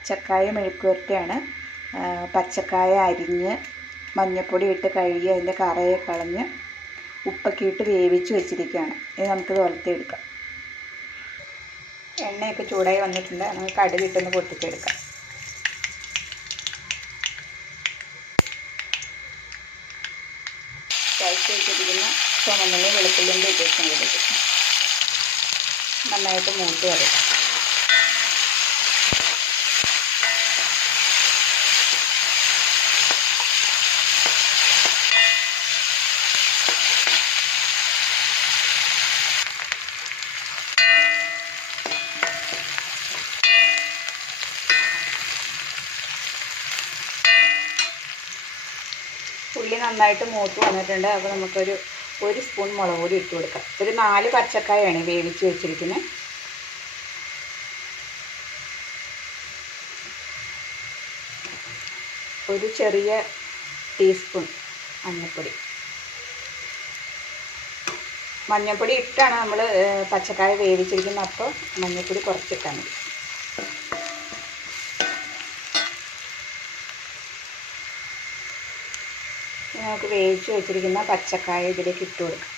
പച്ചക്കായ മെഴുക്കുവരട്ടിയാണ്. പച്ചക്കായ അരിഞ്ഞ് മഞ്ഞൾപ്പൊടി ഇട്ട് കഴുകി അതിന്റെ കറയെ കളഞ്ഞ് ഉപ്പൊക്കെ ഇട്ട് വേവിച്ച് വെച്ചിരിക്കുകയാണ്. ഇത് നമുക്ക് വളർത്തിയെടുക്കാം എണ്ണയൊക്കെ ചൂടായി വന്നിട്ടുണ്ട്. നമുക്ക് കടുക് ഇട്ടൊന്ന് പൊട്ടിച്ചെടുക്കാം. ചതച്ച് വെച്ചിരിക്കുന്ന ചുമന്നുള്ളി വെളുത്തുള്ളിന്റെ ഇതിലേക്ക് നന്നായിട്ട് മൂത്ത് വരും ഉള്ളി നന്നായിട്ട് മൂത്ത് വന്നിട്ടുണ്ട്. അപ്പോൾ നമുക്കൊരു ഒരു സ്പൂൺ മുളക് പൊടി ഇട്ട് കൊടുക്കാം. ഒരു നാല് പച്ചക്കായാണ് വേവിച്ച് വെച്ചിരിക്കുന്നത് ഒരു ചെറിയ ടീസ്പൂൺ മഞ്ഞൾപ്പൊടി മഞ്ഞൾപ്പൊടി ഇട്ടാണ് നമ്മൾ പച്ചക്കായ വേവിച്ചിരിക്കുന്നത് അപ്പോൾ മഞ്ഞൾപ്പൊടി കുറച്ചിട്ടാൽ മതി. നമുക്ക് വേവിച്ച് വെച്ചിരിക്കുന്ന പച്ചക്കായ ഇതിലേക്ക് ഇട്ട് കൊടുക്കാം.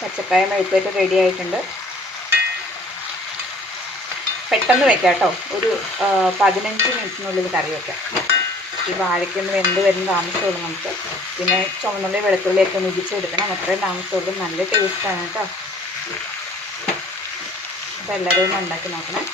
പച്ചക്കായ മെഴുക്കുവരട്ടി റെഡി ആയിട്ടുണ്ട്. പെട്ടെന്ന് വെക്കാം കേട്ടോ. ഒരു പതിനഞ്ച് മിനിറ്റിനുള്ളിൽ കറി വെക്കാം. ഈ വാഴയ്ക്കൊന്ന് വെന്ത് വരുന്ന താമസമുള്ളൂ നമുക്ക്. പിന്നെ ചുമന്നുള്ളി വെളുത്തുള്ളിയൊക്കെ ഒന്ന് ഇടിച്ചെടുക്കണം അത്രയും താമസമുള്ളൂ. നല്ല ടേസ്റ്റാണ് കേട്ടോ. അപ്പോൾ എല്ലാവരും ഒന്ന് ഉണ്ടാക്കി നോക്കണം.